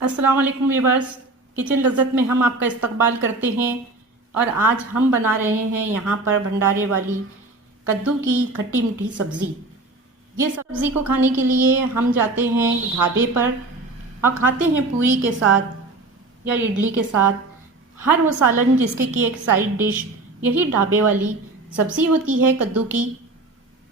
अस्सलाम वालेकुम viewers. Kitchen लज़्ज़त में हम आपका इस्तकबाल करते हैं और आज हम बना रहे हैं यहाँ पर भंडारे वाली कद्दू की खट्टी मीठी सब्ज़ी। ये सब्ज़ी को खाने के लिए हम जाते हैं ढाबे पर और खाते हैं पूरी के साथ या इडली के साथ। हर वो सालन जिसके की एक साइड डिश यही ढाबे वाली सब्ज़ी होती है। कद्दू की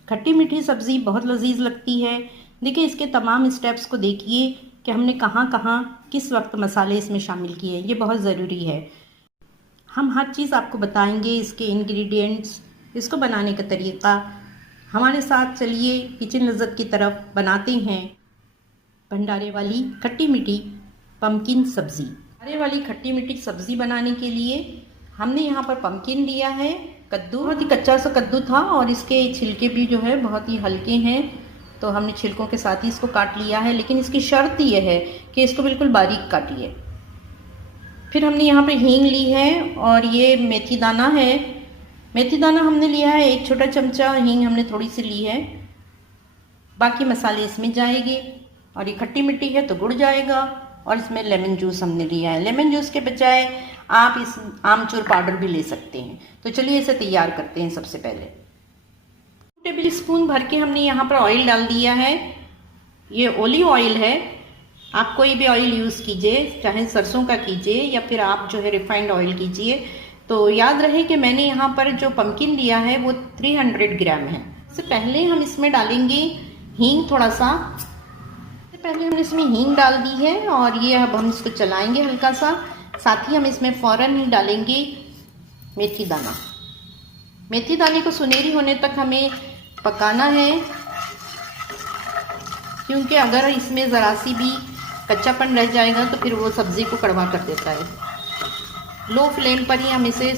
खट्टी मीठी सब्ज़ी बहुत लजीज लगती है। देखिए इसके तमाम स्टेप्स को देखिए कि हमने कहाँ कहाँ किस वक्त मसाले इसमें शामिल किए, ये बहुत ज़रूरी है। हम हर चीज़ आपको बताएंगे, इसके इंग्रेडिएंट्स, इसको बनाने का तरीक़ा। हमारे साथ चलिए किचन लज़्ज़त की तरफ बनाते हैं भंडारे वाली खट्टी मीठी पम्पकिन सब्ज़ी। भंडारे वाली खट्टी मीठी सब्ज़ी बनाने के लिए हमने यहाँ पर पम्पकिन लिया है। कद्दू बहुत ही कच्चा सा कद्दू था और इसके छिलके भी जो है बहुत ही हल्के हैं, तो हमने छिलकों के साथ ही इसको काट लिया है। लेकिन इसकी शर्त यह है कि इसको बिल्कुल बारीक काटिए। फिर हमने यहाँ पे हींग ली है और ये मेथी दाना है। मेथी दाना हमने लिया है 1 छोटा चमचा, हींग हमने थोड़ी सी ली है। बाकी मसाले इसमें जाएंगे और ये खट्टी मिट्टी है तो गुड़ जाएगा। और इसमें लेमन जूस हमने लिया है। लेमन जूस के बजाय आप इस आमचूर पाउडर भी ले सकते हैं। तो चलिए इसे तैयार करते हैं। सबसे पहले 2 टेबल स्पून भर के हमने यहाँ पर ऑयल डाल दिया है। ये ओलिव ऑयल है, आप कोई भी ऑयल यूज़ कीजिए, चाहे सरसों का कीजिए या फिर आप जो है रिफाइंड ऑयल कीजिए। तो याद रहे कि मैंने यहाँ पर जो पम्पकिन लिया है वो 300 ग्राम है। इससे पहले हम इसमें डालेंगे हींग थोड़ा सा। पहले हमने इसमें हींग डाल दी है और ये अब हम इसको चलाएंगे हल्का सा। साथ ही हम इसमें फ़ौरन ही डालेंगे मेथी दाना। मेथी दाने को सुनहरी होने तक हमें पकाना है, क्योंकि अगर इसमें ज़रा सी भी कच्चापन रह जाएगा तो फिर वो सब्ज़ी को कड़वा कर देता है। लो फ्लेम पर ही हम इसे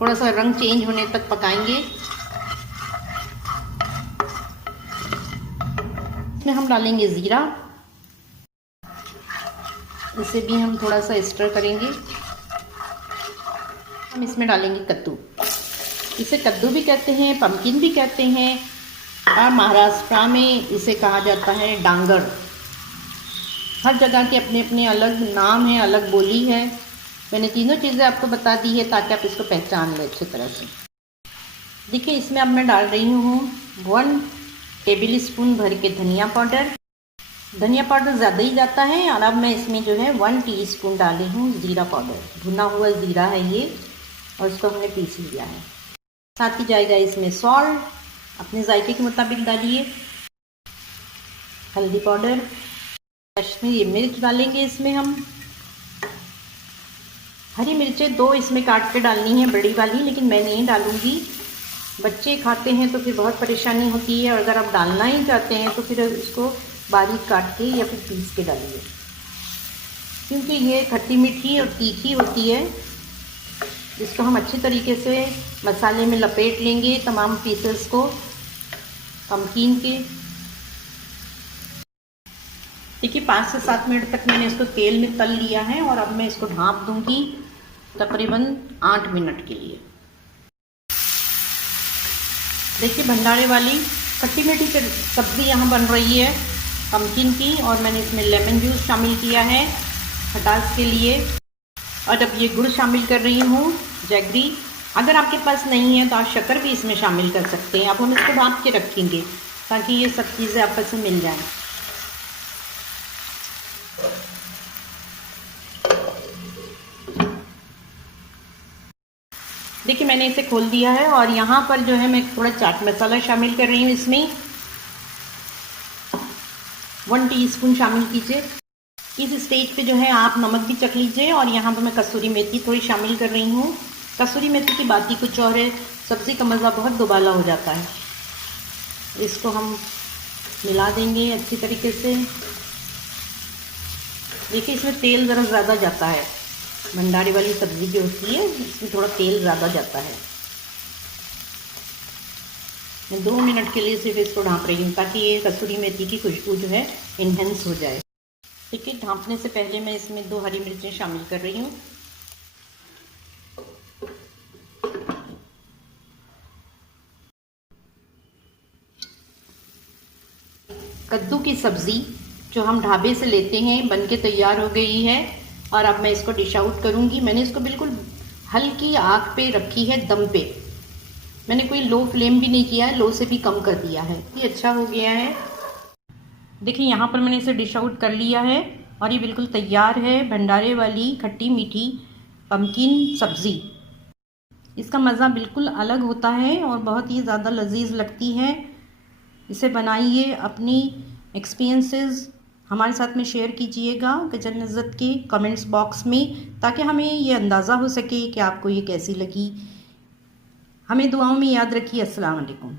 थोड़ा सा रंग चेंज होने तक पकाएंगे। इसमें हम डालेंगे ज़ीरा, इसे भी हम थोड़ा सा स्टर करेंगे। हम इसमें डालेंगे कद्दू। इसे कद्दू भी कहते हैं, पम्पकिन भी कहते हैं और महाराष्ट्र में इसे कहा जाता है डांगर। हर जगह के अपने अपने अलग नाम है, अलग बोली है। मैंने तीनों चीज़ें आपको बता दी है ताकि आप इसको पहचान लें अच्छी तरह से। देखिए इसमें अब मैं डाल रही हूँ 1 टेबल स्पून भर के धनिया पाउडर। धनिया पाउडर ज़्यादा ही जाता है। और अब मैं इसमें जो है 1 टीस्पून डाली हूँ ज़ीरा पाउडर। भुना हुआ ज़ीरा है ये और इसको हमने पीस लिया है। साथ ही जाएगा इसमें सॉल्ट, अपने जायके के मुताबिक डालिए। हल्दी पाउडर, कश्मीरी मिर्च डालेंगे इसमें हम। हरी मिर्चें 2 इसमें काट के डालनी है, बड़ी वाली, लेकिन मैं नहीं डालूँगी। बच्चे खाते हैं तो फिर बहुत परेशानी होती है, और अगर आप डालना ही चाहते हैं तो फिर इसको बारीक काट के या फिर पीस के डालिए, क्योंकि ये खट्टी मीठी और तीखी होती है। इसको हम अच्छी तरीके से मसाले में लपेट लेंगे, तमाम पीसेस को पम्पकिन के। देखिए 5 से 7 मिनट तक मैंने इसको तेल में तल लिया है और अब मैं इसको ढाँप दूंगी तकरीबन 8 मिनट के लिए। देखिए भंडारे वाली खट्टी मीठी सब्ज़ी यहाँ बन रही है पम्पकिन की, और मैंने इसमें लेमन जूस शामिल किया है खटास के लिए। और अब ये गुड़ शामिल कर रही हूँ, जैगरी। अगर आपके पास नहीं है तो आप शक्कर भी इसमें शामिल कर सकते हैं। अब हम इसको ढाँप के रखेंगे ताकि ये सब चीज़ें आपस में मिल जाएं। देखिए मैंने इसे खोल दिया है और यहाँ पर जो है मैं थोड़ा चाट मसाला शामिल कर रही हूँ। इसमें 1 टीस्पून शामिल कीजिए। इस स्टेज पे जो है आप नमक भी चख लीजिए। और यहाँ पर मैं कसूरी मेथी थोड़ी शामिल कर रही हूँ। कसूरी मेथी की बात ही कुछ और है, सब्ज़ी का मज़ा बहुत दुबाला हो जाता है। इसको हम मिला देंगे अच्छी तरीके से। देखिए इसमें तेल ज़रा ज़्यादा जाता है, भंडारे वाली सब्ज़ी जो होती है इसमें थोड़ा तेल ज़्यादा जाता है। मैं 2 मिनट के लिए सिर्फ इसको ढाँप रही हूँ ताकि ये कसूरी मेथी की खुशबू जो है इन्हेंस हो जाए। ठीक है, ढाँपने से पहले मैं इसमें 2 हरी मिर्चें शामिल कर रही हूँ। कद्दू की सब्ज़ी जो हम ढाबे से लेते हैं बन के तैयार हो गई है और अब मैं इसको डिश आउट करूँगी। मैंने इसको बिल्कुल हल्की आग पे रखी है, दम पे। मैंने कोई लो फ्लेम भी नहीं किया है, लो से भी कम कर दिया है। ये अच्छा हो गया है। देखिए यहाँ पर मैंने इसे डिश आउट कर लिया है और ये बिल्कुल तैयार है भंडारे वाली खट्टी मीठी पम्पकिन सब्ज़ी। इसका मज़ा बिल्कुल अलग होता है और बहुत ही ज़्यादा लजीज लगती है। इसे बनाइए, अपनी एक्सपीरियंसेस हमारे साथ में शेयर कीजिएगा किचन लज़्ज़त के कमेंट्स बॉक्स में, ताकि हमें ये अंदाज़ा हो सके कि आपको ये कैसी लगी। हमें दुआओं में याद रखिए। अस्सलाम वालेकुम।